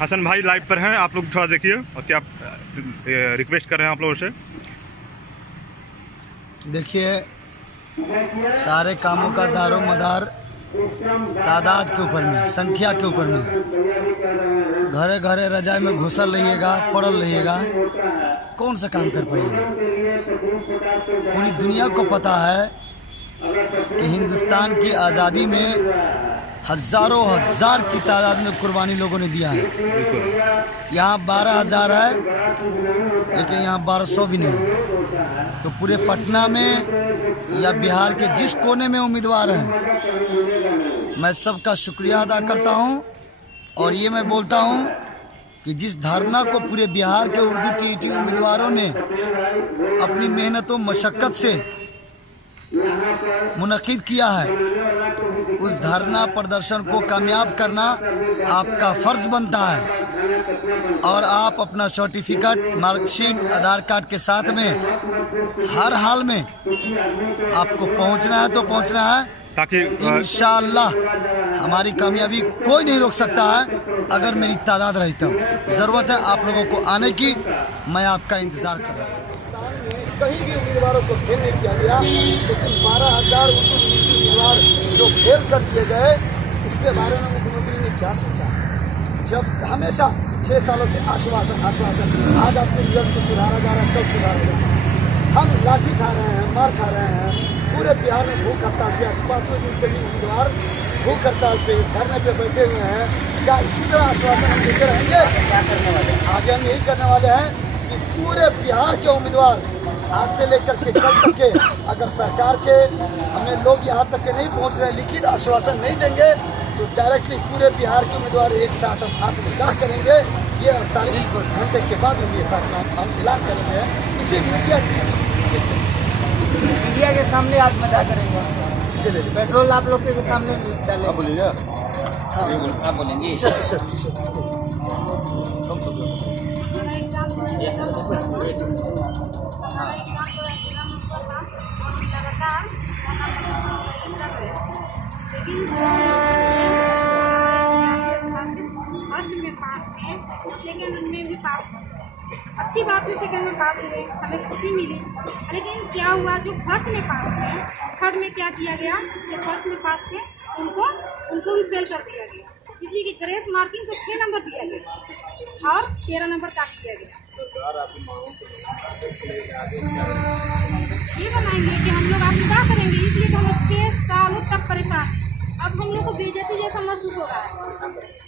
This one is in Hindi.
हसन भाई लाइव पर हैं, आप लोग थोड़ा देखिए और क्या रिक्वेस्ट कर रहे हैं आप लोगों से। देखिए, सारे कामों का दारो मदार तादाद के ऊपर में, संख्या के ऊपर में। घरे घरे रजाई में घुसल रहिएगा, पड़ल रहिएगा, कौन सा काम कर पाइएगा। पूरी दुनिया को पता है कि हिंदुस्तान की आज़ादी में हजारों हजार की तादाद में कुर्बानी लोगों ने दिया है। यहाँ 12,000 है, लेकिन यहाँ 1200 भी नहीं है। तो पूरे पटना में या बिहार के जिस कोने में उम्मीदवार हैं, मैं सबका शुक्रिया अदा करता हूँ। और ये मैं बोलता हूँ कि जिस धारणा को पूरे बिहार के उर्दू टीईटी उम्मीदवारों ने अपनी मेहनत और मशक्कत से मुनक़िद किया है, उस धरना प्रदर्शन को कामयाब करना आपका फर्ज बनता है। और आप अपना सर्टिफिकेट, मार्कशीट, आधार कार्ड के साथ में हर हाल में आपको पहुंचना है तो पहुंचना है, ताकि इंशाअल्लाह हमारी कामयाबी कोई नहीं रोक सकता है। अगर मेरी तादाद रही तो ज़रूरत है आप लोगों को आने की, मैं आपका इंतज़ार कर रहा हूँ। कहीं भी उम्मीदवारों को फेल नहीं किया गया, लेकिन 12,000 उम्मीदवार जो फेल कर दिए गए, इसके बारे में मुख्यमंत्री ने क्या सोचा। जब हमेशा 6 सालों से आश्वासन आज आपके रिजल्ट को सुधारा जा रहा है, कब सुधारा जा रहा है। हम लाठी खा रहे हैं, मार खा रहे हैं, पूरे बिहार में भूख हड़ताल किया। 5वें दिन से भी उम्मीदवार भूख हड़ताल पे, धरने पे बैठे हुए हैं। क्या इसी तरह आश्वासन हम देते रहेंगे? क्या करने वाले हैं? आगे हम यही करने वाले हैं कि पूरे बिहार के उम्मीदवार आज से लेकर के कल तक के, अगर सरकार के हमें लोग यहाँ तक के नहीं पहुँच रहे, लिखित आश्वासन नहीं देंगे, तो डायरेक्टली पूरे बिहार के उम्मीदवार एक साथ हम आत्मदाह करेंगे। ये 48 घंटे के बाद हम ये फैसला हम ऐलान करेंगे। इसी मीडिया के सामने आत्मदाह करेंगे। इसीलिए पेट्रोल आप लोग के सामने डालेंगे। बोलिए, आप बोलेंगे। फर्स्ट में पास किए और सेकेंड में भी पास हुए। अच्छी बात है, सेकेंड में पास हुए, हमें खुशी मिली। लेकिन क्या हुआ, जो फर्स्ट में पास हुए, थर्ड में क्या किया गया, जो फर्स्ट में पास थे उनको भी फेल कर दिया गया। इसलिए कि ग्रेस मार्किंग को 6 नंबर दिया गया और 13 नंबर काट दिया गया। ये बनाएंगे कि हम लोग आत्मदाह करेंगे, इसलिए कि हम लोग 6 सालों तक परेशान हैं। अब हम लोग को बेइज्जती जैसा महसूस हो रहा है।